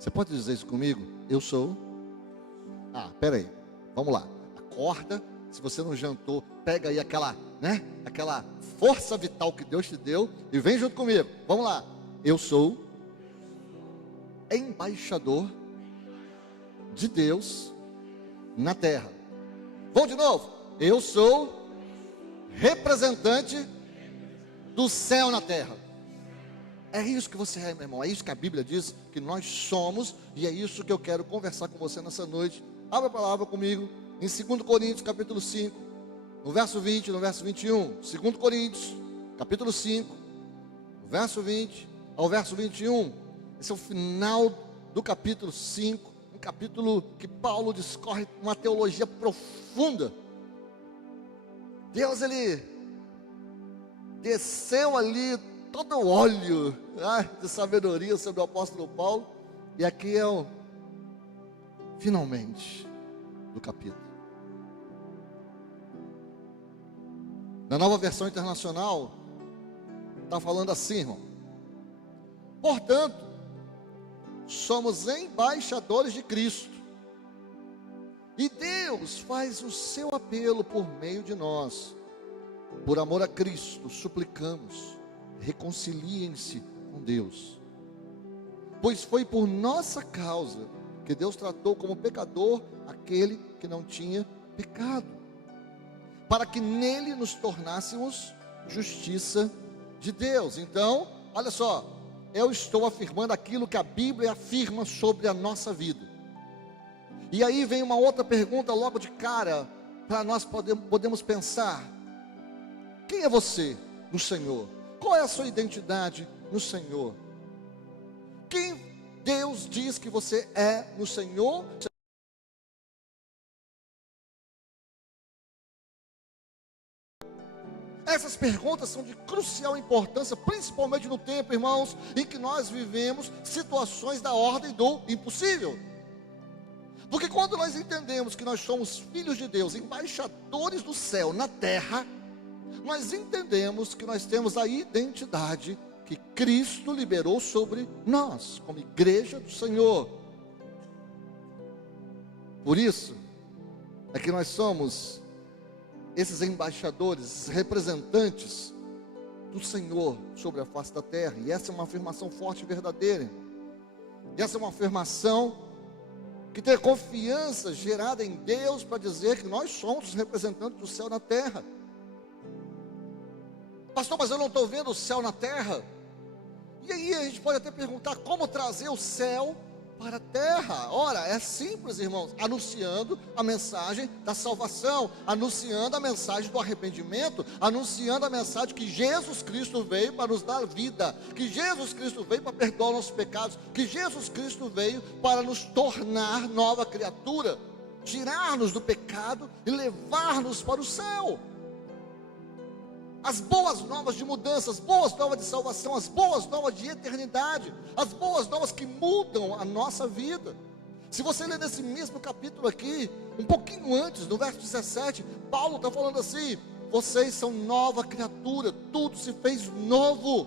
Você pode dizer isso comigo? Eu sou. Peraí, vamos lá. Acorda, se você não jantou, pega aí aquela, aquela força vital que Deus te deu e vem junto comigo. Vamos lá. Eu sou embaixador de Deus na terra. Vamos de novo. Eu sou representante do céu na terra. É isso que você é, meu irmão. É isso que a Bíblia diz que nós somos. E é isso que eu quero conversar com você nessa noite. Abra a palavra comigo em 2 Coríntios capítulo 5, no verso 20 e no verso 21. 2 Coríntios capítulo 5, verso 20 ao verso 21. Esse é o final do capítulo 5. Um capítulo que Paulo discorre uma teologia profunda. Deus, ele desceu ali todo o óleo de sabedoria sobre o apóstolo Paulo. E aqui é o finalmente do capítulo. Na Nova Versão Internacional está falando assim, irmão: portanto, somos embaixadores de Cristo, e Deus faz o seu apelo por meio de nós. Por amor a Cristo, suplicamos, reconciliem-se com Deus, pois foi por nossa causa que Deus tratou como pecador aquele que não tinha pecado, para que nele nos tornássemos justiça de Deus. Então, olha só, eu estou afirmando aquilo que a Bíblia afirma sobre a nossa vida. E aí vem uma outra pergunta logo de cara, para nós podemos pensar: quem é você no Senhor? Qual é a sua identidade no Senhor? Quem Deus diz que você é no Senhor? Essas perguntas são de crucial importância, principalmente no tempo, irmãos, em que nós vivemos situações da ordem do impossível. Porque quando nós entendemos que nós somos filhos de Deus, embaixadores do céu na terra, nós entendemos que nós temos a identidade que Cristo liberou sobre nós, como igreja do Senhor. Por isso é que nós somos esses embaixadores, esses representantes do Senhor sobre a face da terra. E essa é uma afirmação forte e verdadeira. E essa é uma afirmação que tem confiança gerada em Deus para dizer que nós somos os representantes do céu na terra. Pastor, mas eu não estou vendo o céu na terra. E aí a gente pode até perguntar: como trazer o céu para a terra? Ora, é simples, irmãos, anunciando a mensagem da salvação, anunciando a mensagem do arrependimento, anunciando a mensagem que Jesus Cristo veio para nos dar vida, que Jesus Cristo veio para perdoar nossos pecados, que Jesus Cristo veio para nos tornar nova criatura, tirar-nos do pecado e levar-nos para o céu. As boas novas de mudança, as boas novas de salvação, as boas novas de eternidade, as boas novas que mudam a nossa vida. Se você ler nesse mesmo capítulo aqui, um pouquinho antes, no verso 17, Paulo está falando assim: vocês são nova criatura, tudo se fez novo,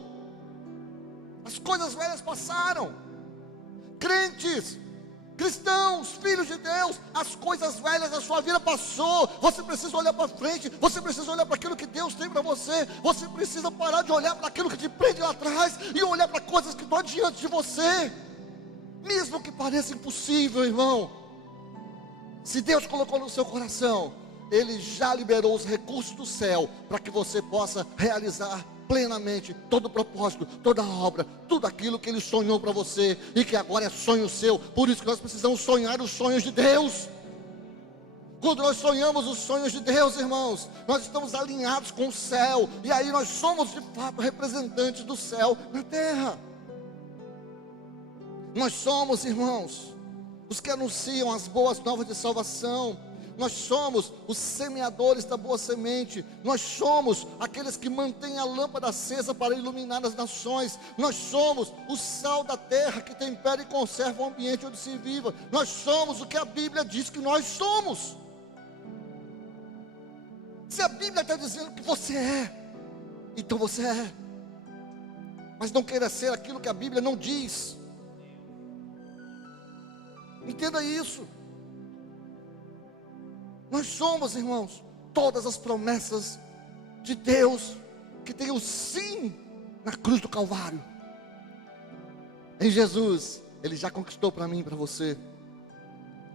as coisas velhas passaram. Crentes, cristãos, filhos de Deus, as coisas velhas da sua vida passou. Você precisa olhar para frente, você precisa olhar para aquilo que Deus tem para você. Você precisa parar de olhar para aquilo que te prende lá atrás e olhar para coisas que estão diante de você, mesmo que pareça impossível, irmão. Se Deus colocou no seu coração, Ele já liberou os recursos do céu para que você possa realizar plenamente todo o propósito, toda a obra, tudo aquilo que Ele sonhou para você e que agora é sonho seu. Por isso que nós precisamos sonhar os sonhos de Deus. Quando nós sonhamos os sonhos de Deus, irmãos, nós estamos alinhados com o céu, e aí nós somos de fato representantes do céu na terra. Nós somos, irmãos, os que anunciam as boas novas de salvação. Nós somos os semeadores da boa semente. Nós somos aqueles que mantêm a lâmpada acesa para iluminar as nações. Nós somos o sal da terra que tempera e conserva o ambiente onde se viva. Nós somos o que a Bíblia diz que nós somos. Se a Bíblia está dizendo que você é, então você é. Mas não queira ser aquilo que a Bíblia não diz. Entenda isso. Nós somos, irmãos, todas as promessas de Deus que tem o sim na cruz do Calvário. Em Jesus, Ele já conquistou para mim e para você.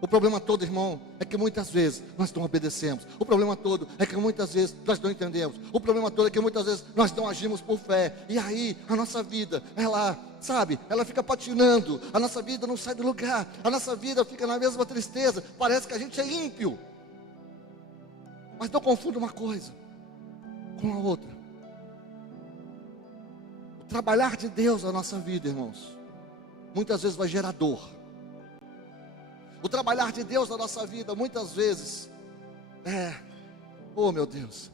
O problema todo, irmão, é que muitas vezes nós não obedecemos. O problema todo é que muitas vezes nós não entendemos. O problema todo é que muitas vezes nós não agimos por fé. E aí, a nossa vida, ela, sabe, ela fica patinando. A nossa vida não sai do lugar. A nossa vida fica na mesma tristeza. Parece que a gente é ímpio. Mas não confunda uma coisa com a outra. O trabalhar de Deus na nossa vida, irmãos, muitas vezes vai gerar dor. O trabalhar de Deus na nossa vida, muitas vezes, oh meu Deus,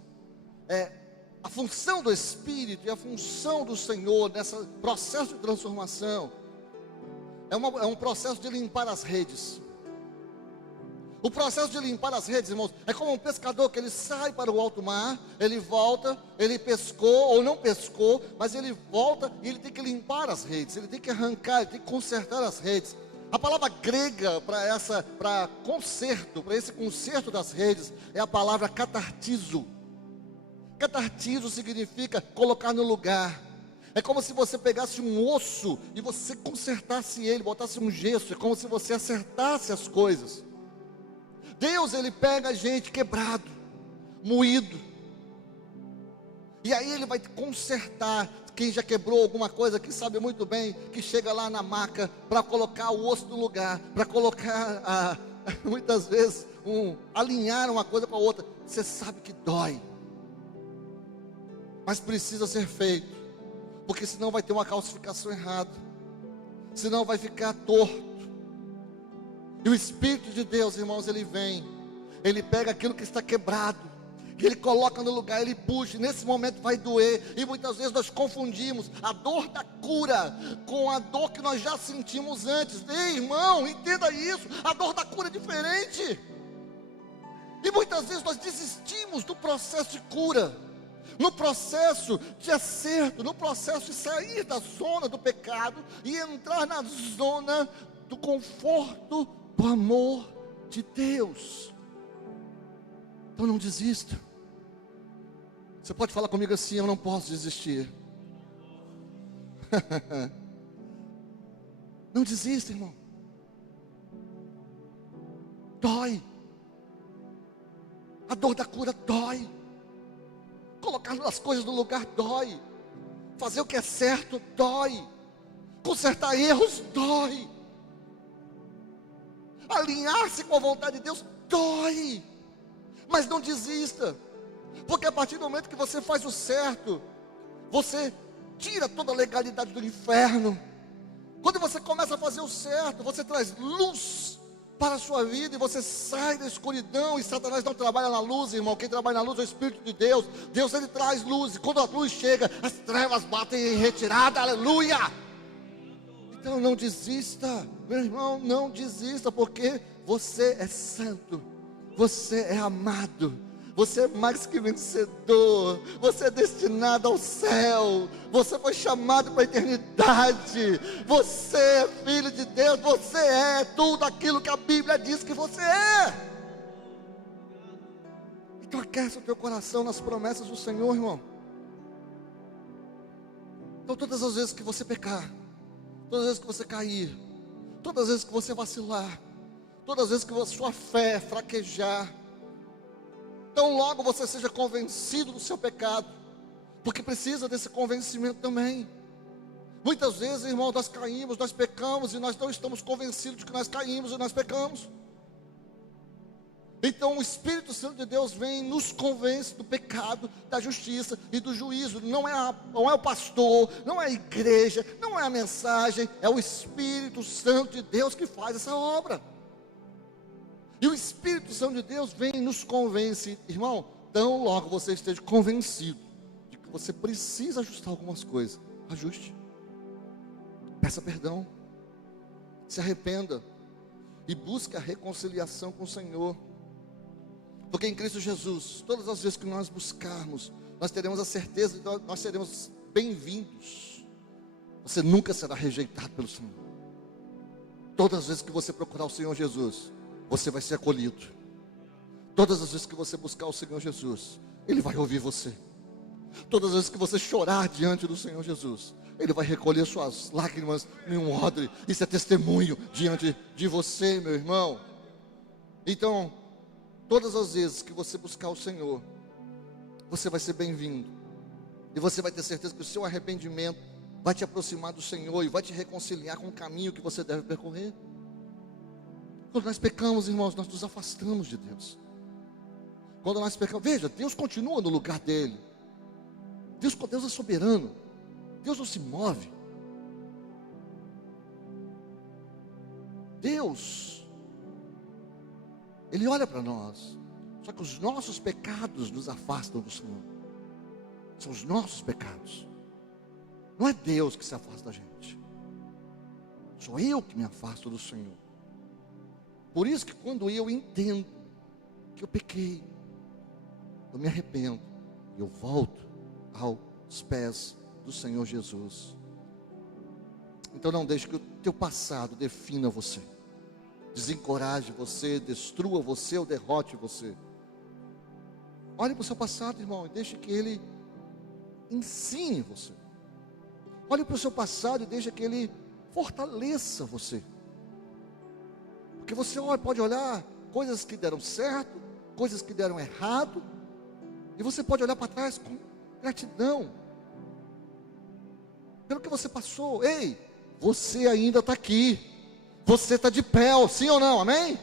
a função do Espírito e a função do Senhor nesse processo de transformação, é um processo de limpar as redes. O processo de limpar as redes, irmãos, é como um pescador que ele sai para o alto mar, ele volta, ele pescou ou não pescou, mas ele volta e ele tem que limpar as redes, ele tem que arrancar, ele tem que consertar as redes. A palavra grega para conserto, para esse conserto das redes, é a palavra catartizo. Catartizo significa colocar no lugar. É como se você pegasse um osso e você consertasse ele, botasse um gesso. É como se você acertasse as coisas. Deus, Ele pega a gente quebrado, moído, e aí Ele vai consertar. Quem já quebrou alguma coisa aqui sabe muito bem que chega lá na maca para colocar o osso no lugar, para colocar, muitas vezes, alinhar uma coisa com a outra. Você sabe que dói, mas precisa ser feito, porque senão vai ter uma calcificação errada, senão vai ficar torto. E o Espírito de Deus, irmãos, Ele vem, Ele pega aquilo que está quebrado, que Ele coloca no lugar, Ele puxa, e nesse momento vai doer, e muitas vezes nós confundimos a dor da cura com a dor que nós já sentimos antes. Ei, irmão, entenda isso, a dor da cura é diferente, e muitas vezes nós desistimos do processo de cura, no processo de acerto, no processo de sair da zona do pecado, e entrar na zona do conforto, do amor de Deus. Então não desista. Você pode falar comigo assim: eu não posso desistir. Não desista, irmão. Dói. A dor da cura dói. Colocar as coisas no lugar dói. Fazer o que é certo dói. Consertar erros dói. Alinhar-se com a vontade de Deus dói. Mas não desista, porque a partir do momento que você faz o certo, você tira toda a legalidade do inferno. Quando você começa a fazer o certo, você traz luz para a sua vida, e você sai da escuridão. E Satanás não trabalha na luz, irmão. Quem trabalha na luz é o Espírito de Deus. Deus, Ele traz luz, e quando a luz chega, as trevas batem em retirada. Aleluia! Então não desista, meu irmão, não desista, porque você é santo, você é amado, você é mais que vencedor, você é destinado ao céu, você foi chamado para a eternidade, você é filho de Deus, você é tudo aquilo que a Bíblia diz que você é. Então aquece o teu coração nas promessas do Senhor, irmão. Então todas as vezes que você pecar, todas as vezes que você cair, todas as vezes que você vacilar, todas as vezes que a sua fé fraquejar, tão logo você seja convencido do seu pecado, porque precisa desse convencimento também. Muitas vezes, irmão, nós caímos, nós pecamos, e nós não estamos convencidos de que nós caímos e nós pecamos. Então o Espírito Santo de Deus vem e nos convence do pecado, da justiça e do juízo. Não é o pastor, não é a igreja, não é a mensagem, é o Espírito Santo de Deus que faz essa obra. E o Espírito Santo de Deus vem e nos convence. Irmão, tão logo você esteja convencido de que você precisa ajustar algumas coisas, ajuste, peça perdão, se arrependa e busque a reconciliação com o Senhor. Porque em Cristo Jesus, todas as vezes que nós buscarmos, nós teremos a certeza de que nós seremos bem-vindos. Você nunca será rejeitado pelo Senhor. Todas as vezes que você procurar o Senhor Jesus, você vai ser acolhido. Todas as vezes que você buscar o Senhor Jesus, Ele vai ouvir você. Todas as vezes que você chorar diante do Senhor Jesus, Ele vai recolher suas lágrimas em um odre. Isso é testemunho diante de você, meu irmão. Então, todas as vezes que você buscar o Senhor, você vai ser bem-vindo. E você vai ter certeza que o seu arrependimento vai te aproximar do Senhor e vai te reconciliar com o caminho que você deve percorrer. Quando nós pecamos, irmãos, nós nos afastamos de Deus. Quando nós pecamos, veja, Deus continua no lugar dele. Deus é soberano. Deus não se move. Deus, Ele olha para nós. Só que os nossos pecados nos afastam do Senhor. São os nossos pecados. Não é Deus que se afasta da gente. Sou eu que me afasto do Senhor. Por isso que quando eu entendo que eu pequei, eu me arrependo, eu volto aos pés do Senhor Jesus. Então não deixe que o teu passado defina você, desencoraje você, destrua você ou derrote você. Olhe para o seu passado, irmão, e deixe que ele ensine você. Olhe para o seu passado e deixe que ele fortaleça você. Porque você pode olhar coisas que deram certo, coisas que deram errado, e você pode olhar para trás com gratidão pelo que você passou. Ei, você ainda está aqui, você está de pé, sim ou não, amém?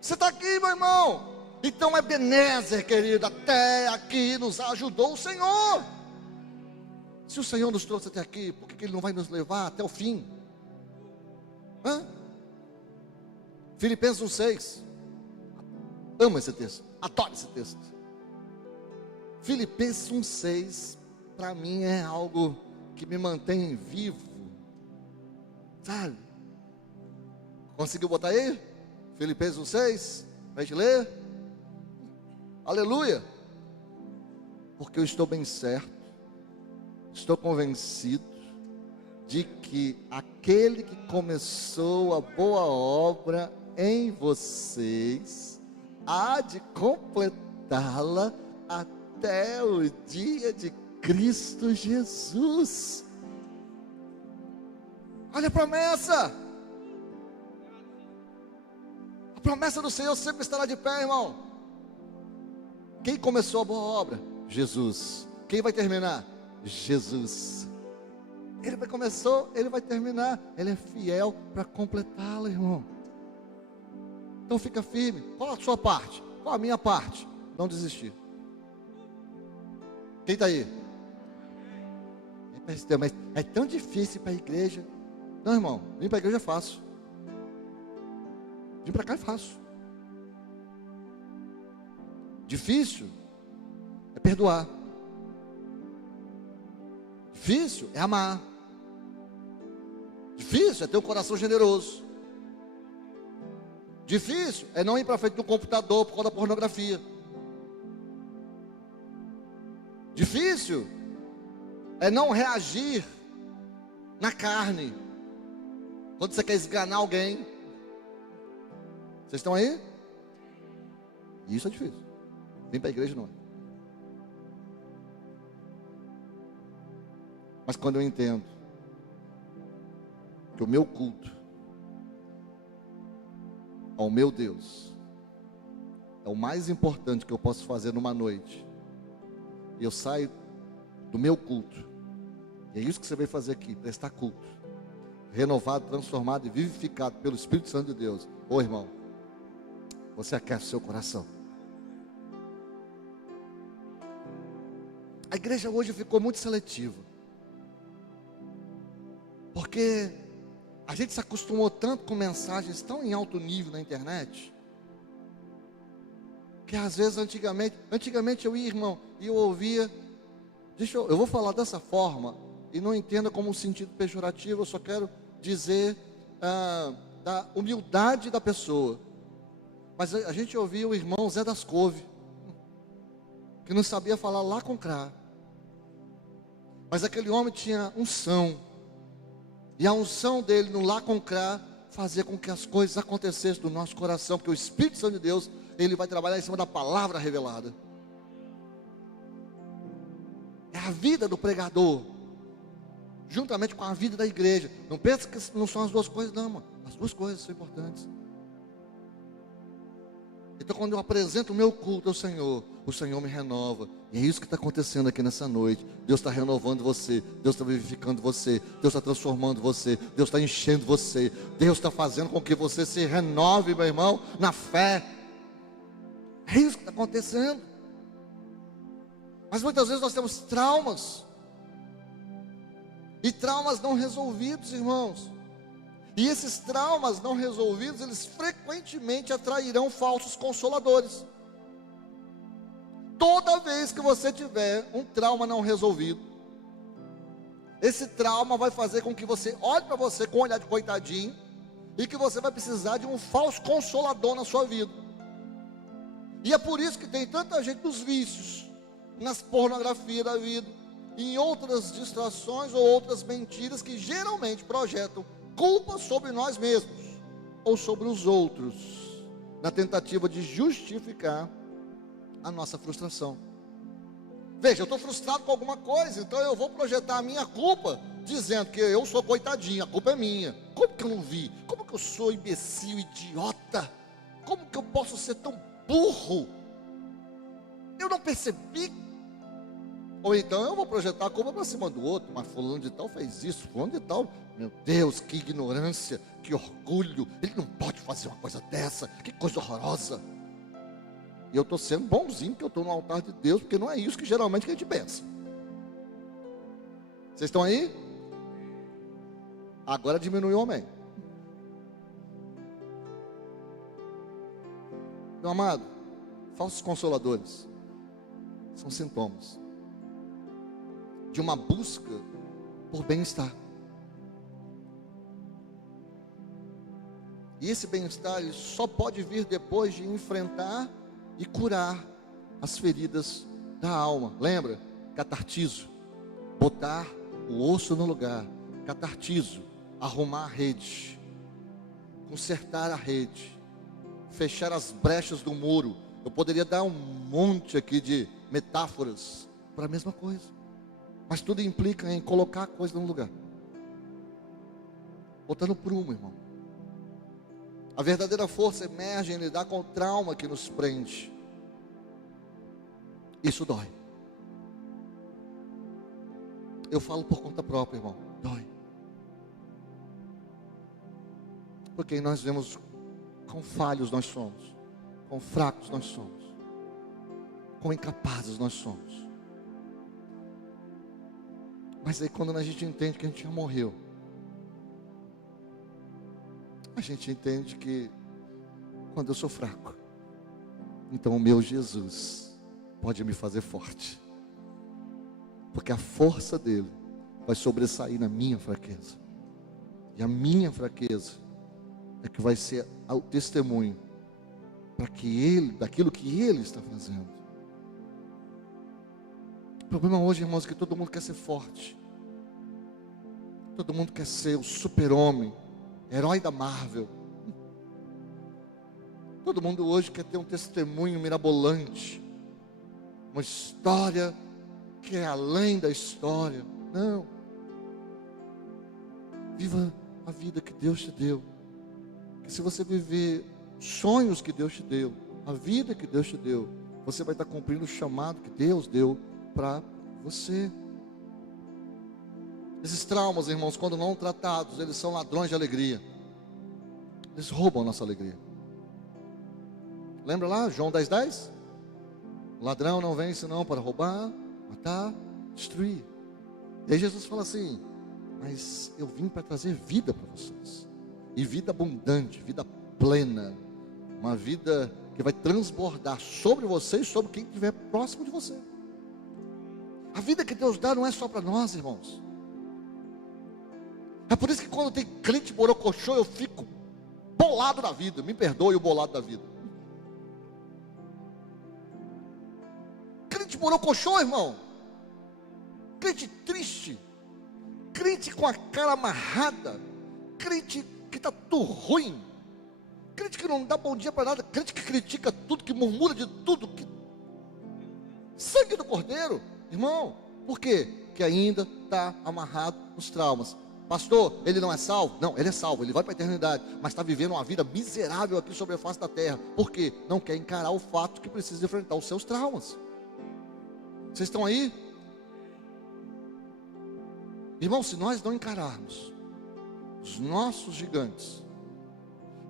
Você está aqui, meu irmão. Então Ebenezer, querido, até aqui nos ajudou o Senhor. Se o Senhor nos trouxe até aqui, por que Ele não vai nos levar até o fim? Filipenses 1,6. Amo esse texto, adoro esse texto. Filipenses 1,6 para mim é algo que me mantém vivo, sabe? Conseguiu botar aí? Filipenses 1,6 para a gente ler? Aleluia! Porque eu estou bem certo, estou convencido de que aquele que começou a boa obra em vocês há de completá-la até o dia de Cristo Jesus. Olha a promessa. A promessa do Senhor sempre estará de pé, irmão. Quem começou a boa obra? Jesus. Quem vai terminar? Jesus. Ele começou, Ele vai terminar. Ele é fiel para completá-la, irmão. Então fica firme. Qual a sua parte? Qual a minha parte? Não desistir. Quem está aí? Mas é tão difícil ir para a igreja. Não, irmão, vir para a igreja é fácil. Vir para cá é fácil. Difícil é perdoar. Difícil é amar. Difícil é ter um coração generoso. Difícil é não ir para frente do computador por causa da pornografia. Difícil é não reagir na carne quando você quer esganar alguém. Vocês estão aí? Isso é difícil. Vem para a igreja não é. Mas quando eu entendo que o meu culto ao meu Deus é o mais importante que eu posso fazer numa noite, e eu saio do meu culto, e é isso que você veio fazer aqui, prestar culto, renovado, transformado e vivificado pelo Espírito Santo de Deus. Ô irmão, você aquece o seu coração. A igreja hoje ficou muito seletiva, porque a gente se acostumou tanto com mensagens tão em alto nível na internet, que às vezes antigamente eu ia, irmão, e eu ouvia, eu vou falar dessa forma, e não entenda como um sentido pejorativo, eu só quero dizer da humildade da pessoa. Mas a gente ouvia o irmão Zé das Couve, que não sabia falar lá com crá, mas aquele homem tinha unção, e a unção dele no lá com crá fazer com que as coisas acontecessem no nosso coração, porque o Espírito Santo de Deus, ele vai trabalhar em cima da palavra revelada. É a vida do pregador, juntamente com a vida da igreja. Não pensa que não são as duas coisas, não, mano. As duas coisas são importantes. Então, quando eu apresento o meu culto ao Senhor, o Senhor me renova. E é isso que está acontecendo aqui nessa noite. Deus está renovando você, Deus está vivificando você, Deus está transformando você, Deus está enchendo você, Deus está fazendo com que você se renove, meu irmão, na fé. É isso que está acontecendo. Mas muitas vezes nós temos traumas, e traumas não resolvidos, irmãos. E esses traumas não resolvidos, eles frequentemente atrairão falsos consoladores. Toda vez que você tiver um trauma não resolvido, esse trauma vai fazer com que você olhe para você com um olhar de coitadinho, e que você vai precisar de um falso consolador na sua vida. E é por isso que tem tanta gente nos vícios, nas pornografias da vida, em outras distrações ou outras mentiras que geralmente projetam culpa sobre nós mesmos ou sobre os outros, na tentativa de justificar a nossa frustração. Veja, eu estou frustrado com alguma coisa, então eu vou projetar a minha culpa, dizendo que eu sou coitadinho, a culpa é minha. Como que eu não vi? Como que eu sou imbecil, idiota? Como que eu posso ser tão burro? Eu não percebi. Ou então eu vou projetar a culpa para cima do outro. Mas fulano de tal fez isso, fulano de tal, meu Deus, que ignorância, que orgulho, ele não pode fazer uma coisa dessa, que coisa horrorosa. E eu estou sendo bonzinho, que eu estou no altar de Deus, porque não é isso que geralmente a gente pensa. Vocês estão aí? Agora diminuiu o amém. Meu amado, falsos consoladores são sintomas de uma busca por bem-estar. E esse bem-estar ele só pode vir depois de enfrentar e curar as feridas da alma. Lembra? Catartizo, botar o osso no lugar. Catartizo, arrumar a rede, consertar a rede, fechar as brechas do muro. Eu poderia dar um monte aqui de metáforas para a mesma coisa, mas tudo implica em colocar a coisa no lugar, botando prumo, irmão. A verdadeira força emerge em lidar com o trauma que nos prende. Isso dói. Eu falo por conta própria, irmão. Dói. Porque nós vemos quão falhos nós somos, quão fracos nós somos, quão incapazes nós somos. Mas aí quando a gente entende que a gente já morreu, a gente entende que quando eu sou fraco, então o meu Jesus pode me fazer forte, porque a força dele vai sobressair na minha fraqueza, e a minha fraqueza é que vai ser o testemunho para que ele, daquilo que ele está fazendo. O problema hoje, irmãos, é que todo mundo quer ser forte, todo mundo quer ser o super-homem, herói da Marvel. Todo mundo hoje quer ter um testemunho mirabolante, uma história que é além da história. Não. Viva a vida que Deus te deu. Que se você viver sonhos que Deus te deu, a vida que Deus te deu, você vai estar cumprindo o chamado que Deus deu para você. Esses traumas, irmãos, quando não tratados, eles são ladrões de alegria. Eles roubam a nossa alegria. Lembra lá, João 10:10? O ladrão não vem senão para roubar, matar, destruir. E aí Jesus fala assim: mas eu vim para trazer vida para vocês. E vida abundante, vida plena. Uma vida que vai transbordar sobre vocês, sobre quem estiver próximo de você. A vida que Deus dá não é só para nós, irmãos. É por isso que quando tem crente borocochô, eu fico bolado da vida. Me perdoe o bolado da vida. Crente borocochô, irmão. Crente triste. Crente com a cara amarrada. Crente que está tudo ruim, crente que não dá bom dia para nada, crente que critica tudo, que murmura de tudo, que sangue do Cordeiro, irmão, por quê? Que ainda está amarrado nos traumas. Pastor, ele não é salvo? Não, ele é salvo, ele vai para a eternidade, mas está vivendo uma vida miserável aqui sobre a face da terra. Por quê? Não quer encarar o fato que precisa enfrentar os seus traumas. Vocês estão aí? Irmão, se nós não encararmos os nossos gigantes,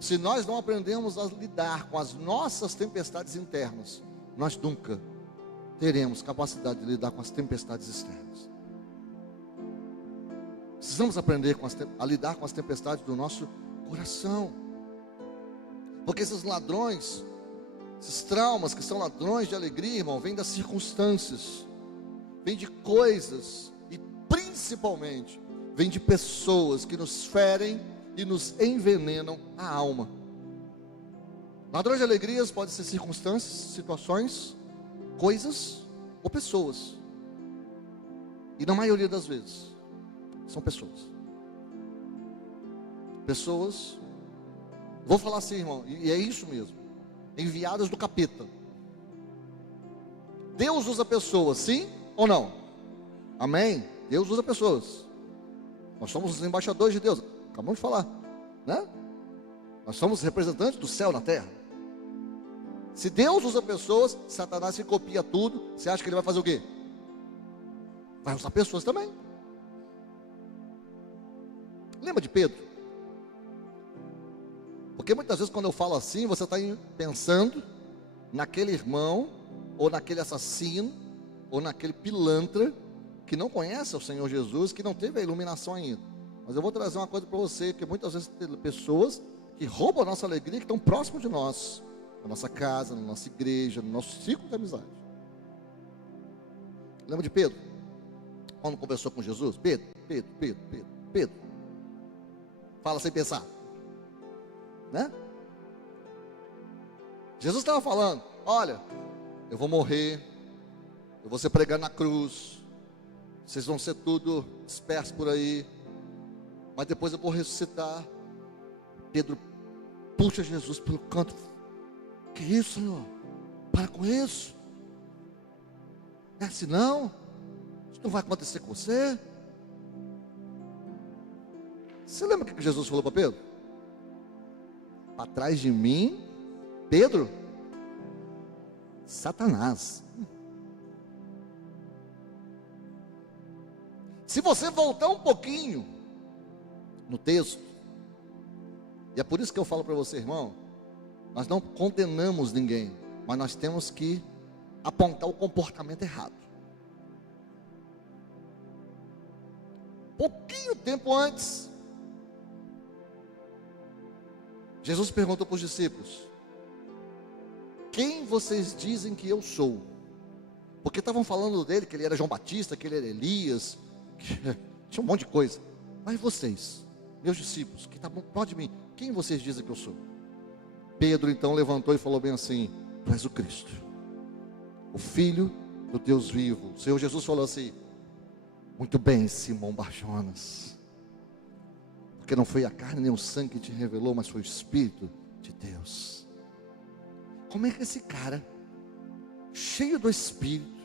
se nós não aprendemos a lidar com as nossas tempestades internas, nós nunca teremos capacidade de lidar com as tempestades externas. Precisamos aprender a lidar com as tempestades do nosso coração. Porque esses ladrões, esses traumas que são ladrões de alegria, irmão, vêm das circunstâncias, vêm de coisas e principalmente vêm de pessoas que nos ferem e nos envenenam a alma. Ladrões de alegrias podem ser circunstâncias, situações, coisas ou pessoas. E na maioria das vezes são pessoas. Pessoas, vou falar assim, irmão, e é isso mesmo, enviadas do capeta. Deus usa pessoas, sim ou não? Amém? Deus usa pessoas. Nós somos os embaixadores de Deus. Acabamos de falar, né? Nós somos representantes do céu na terra. Se Deus usa pessoas, Satanás se copia tudo. Você acha que ele vai fazer o quê? Vai usar pessoas também. Lembra de Pedro? Porque muitas vezes quando eu falo assim, você está pensando naquele irmão, ou naquele assassino, ou naquele pilantra, que não conhece o Senhor Jesus, que não teve a iluminação ainda. Mas eu vou trazer uma coisa para você, que muitas vezes tem pessoas que roubam a nossa alegria, que estão próximos de nós, na nossa casa, na nossa igreja, no nosso ciclo de amizade. Lembra de Pedro? Quando conversou com Jesus? Pedro. Fala sem pensar, né? Jesus estava falando, olha, eu vou morrer, eu vou ser pregado na cruz, vocês vão ser tudo dispersos por aí, mas depois eu vou ressuscitar. Pedro puxa Jesus pelo canto. Que isso, Senhor? Para com isso. Não é assim não? Isso não vai acontecer com você. Você lembra o que Jesus falou para Pedro? Para trás de mim, Pedro, Satanás. Se você voltar um pouquinho no texto, e é por isso que eu falo para você, irmão, nós não condenamos ninguém, mas nós temos que apontar o comportamento errado. Pouquinho tempo antes, Jesus perguntou para os discípulos: quem vocês dizem que eu sou? Porque estavam falando dele, que ele era João Batista, que ele era Elias, que tinha um monte de coisa. Mas vocês, meus discípulos, que estavam próximo de mim, quem vocês dizem que eu sou? Pedro então levantou e falou bem assim: tu és o Cristo, o Filho do Deus vivo. O Senhor Jesus falou assim: muito bem, Simão Barjonas, porque não foi a carne nem o sangue que te revelou, mas foi o Espírito de Deus. Como é que esse cara, cheio do Espírito,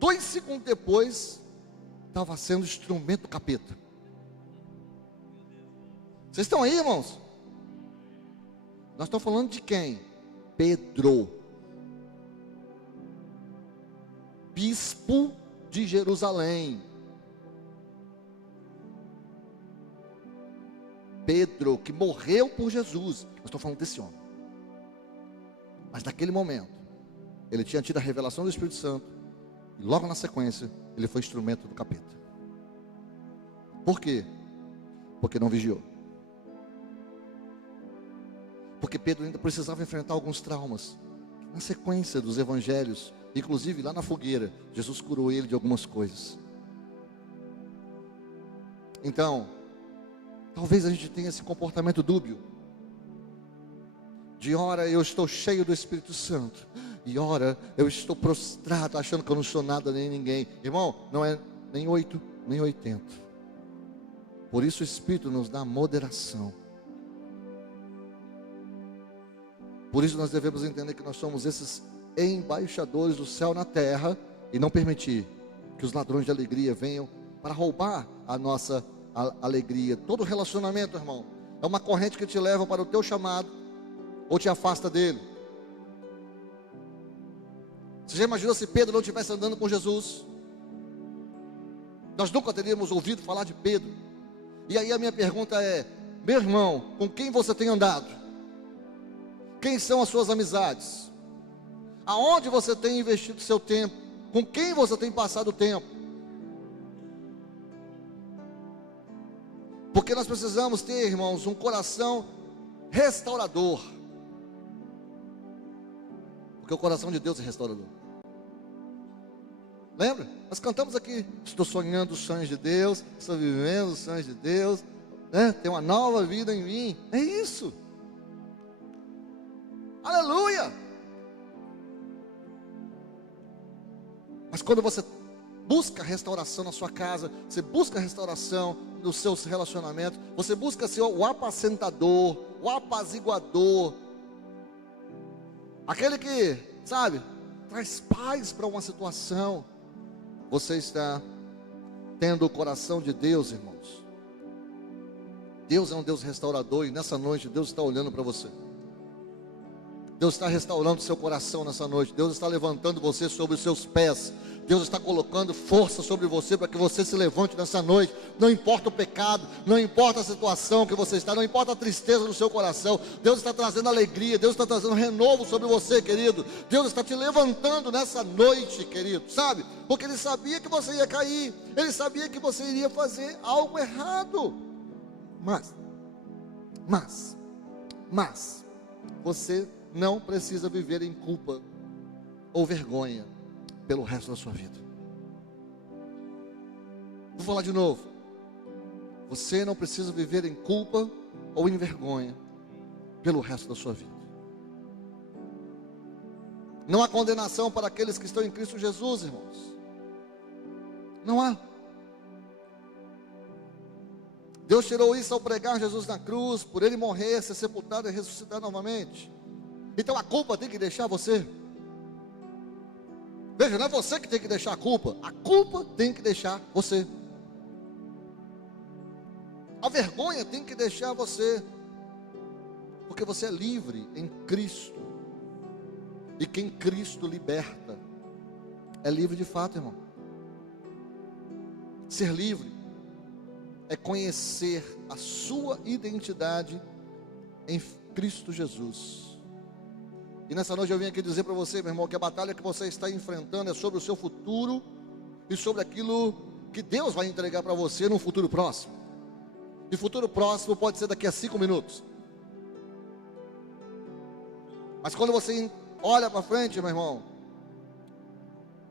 2 segundos depois, estava sendo instrumento do capeta? Vocês estão aí, irmãos? Nós estamos falando de quem? Pedro, bispo de Jerusalém. Pedro, que morreu por Jesus. Eu estou falando desse homem. Mas naquele momento, ele tinha tido a revelação do Espírito Santo, e logo na sequência, ele foi instrumento do capeta. Por quê? Porque não vigiou. Porque Pedro ainda precisava enfrentar alguns traumas. Na sequência dos evangelhos, inclusive lá na fogueira, Jesus curou ele de algumas coisas. Então, talvez a gente tenha esse comportamento dúbio. De hora eu estou cheio do Espírito Santo, e hora eu estou prostrado, achando que eu não sou nada nem ninguém. Irmão, não é nem 8, nem 80. Por isso o Espírito nos dá moderação. Por isso nós devemos entender que nós somos esses embaixadores do céu na terra e não permitir que os ladrões de alegria venham para roubar a nossa alegria. Todo relacionamento, irmão, é uma corrente que te leva para o teu chamado ou te afasta dele. Você já imaginou se Pedro não estivesse andando com Jesus? Nós nunca teríamos ouvido falar de Pedro. E aí a minha pergunta é: meu irmão, com quem você tem andado? Quem são as suas amizades? Aonde você tem investido seu tempo? Com quem você tem passado o tempo? Porque nós precisamos ter, irmãos, um coração restaurador. Porque o coração de Deus é restaurador. Lembra? Nós cantamos aqui: estou sonhando os sonhos de Deus, estou vivendo os sonhos de Deus, né? Tem uma nova vida em mim. É isso. Aleluia! Mas quando você busca restauração na sua casa, você busca restauração nos seus relacionamentos, você busca ser o apacentador, o apaziguador, aquele que, sabe, traz paz para uma situação. Você está tendo o coração de Deus, irmãos. Deus é um Deus restaurador e nessa noite Deus está olhando para você. Deus está restaurando o seu coração nessa noite. Deus está levantando você sobre os seus pés. Deus está colocando força sobre você para que você se levante nessa noite. Não importa o pecado, não importa a situação que você está, não importa a tristeza no seu coração. Deus está trazendo alegria, Deus está trazendo renovo sobre você, querido. Deus está te levantando nessa noite, querido, sabe? Porque Ele sabia que você ia cair, Ele sabia que você iria fazer algo errado. Mas, você não precisa viver em culpa ou vergonha pelo resto da sua vida. Vou falar de novo. Você não precisa viver em culpa ou em vergonha pelo resto da sua vida. Não há condenação para aqueles que estão em Cristo Jesus, irmãos. Não há. Deus tirou isso ao pregar Jesus na cruz, por Ele morrer, ser sepultado e ressuscitar novamente. Então a culpa tem que deixar você. Veja, não é você que tem que deixar a culpa tem que deixar você. A vergonha tem que deixar você, porque você é livre em Cristo, e quem Cristo liberta, é livre de fato, irmão. Ser livre é conhecer a sua identidade em Cristo Jesus. E nessa noite eu vim aqui dizer para você, meu irmão, que a batalha que você está enfrentando é sobre o seu futuro e sobre aquilo que Deus vai entregar para você no futuro próximo. E futuro próximo pode ser daqui a 5 minutos. Mas quando você olha para frente, meu irmão,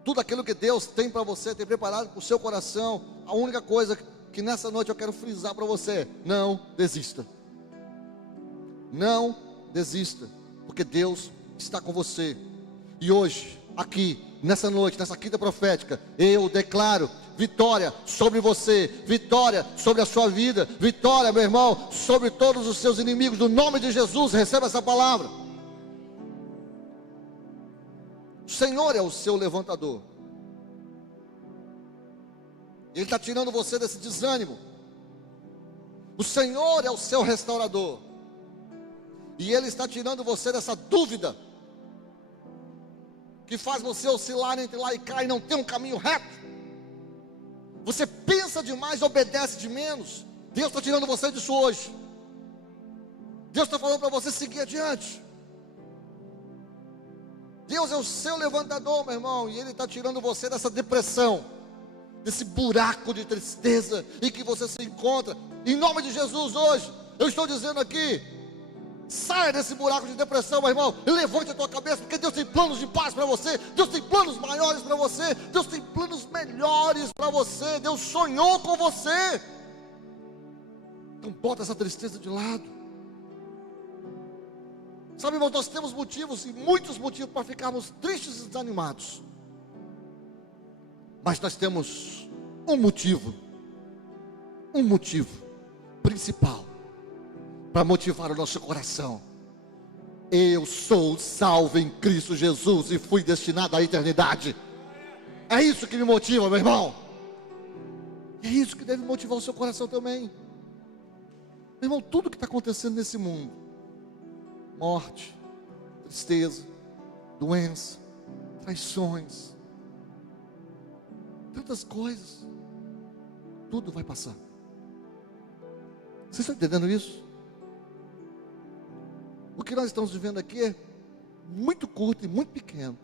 tudo aquilo que Deus tem para você, tem preparado para o seu coração, a única coisa que nessa noite eu quero frisar para você: não desista. Não desista, porque Deus está com você. E hoje, aqui, nessa noite, nessa quinta profética, eu declaro vitória sobre você, vitória sobre a sua vida, vitória, meu irmão, sobre todos os seus inimigos. No nome de Jesus, receba essa palavra. O Senhor é o seu levantador. Ele está tirando você desse desânimo. O Senhor é o seu restaurador. E Ele está tirando você dessa dúvida que faz você oscilar entre lá e cá e não ter um caminho reto. Você pensa demais, obedece de menos. Deus está tirando você disso hoje. Deus está falando para você seguir adiante. Deus é o seu levantador, meu irmão, e Ele está tirando você dessa depressão, desse buraco de tristeza em que você se encontra. Em nome de Jesus, hoje eu estou dizendo aqui: saia desse buraco de depressão, meu irmão, e levante a tua cabeça, porque Deus tem planos de paz para você. Deus tem planos maiores para você. Deus tem planos melhores para você. Deus sonhou com você. Então bota essa tristeza de lado. Sabe, irmão, nós temos motivos, e muitos motivos, para ficarmos tristes e desanimados. Mas nós temos um motivo principal para motivar o nosso coração. Eu sou salvo em Cristo Jesus e fui destinado à eternidade. É isso que me motiva, meu irmão. É isso que deve motivar o seu coração também. Meu irmão, tudo que está acontecendo nesse mundo, morte, tristeza, doença, traições, tantas coisas, tudo vai passar. Vocês estão entendendo isso? O que nós estamos vivendo aqui é muito curto e muito pequeno,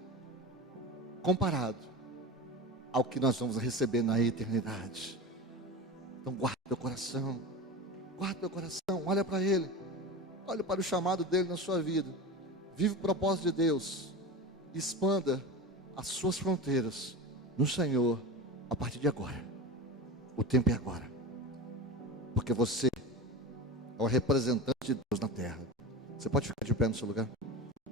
comparado ao que nós vamos receber na eternidade. Então guarda teu coração, olha para Ele, olha para o chamado dEle na sua vida, vive o propósito de Deus, expanda as suas fronteiras no Senhor a partir de agora. O tempo é agora, porque você é o representante de Deus na terra. Você pode ficar de pé no seu lugar?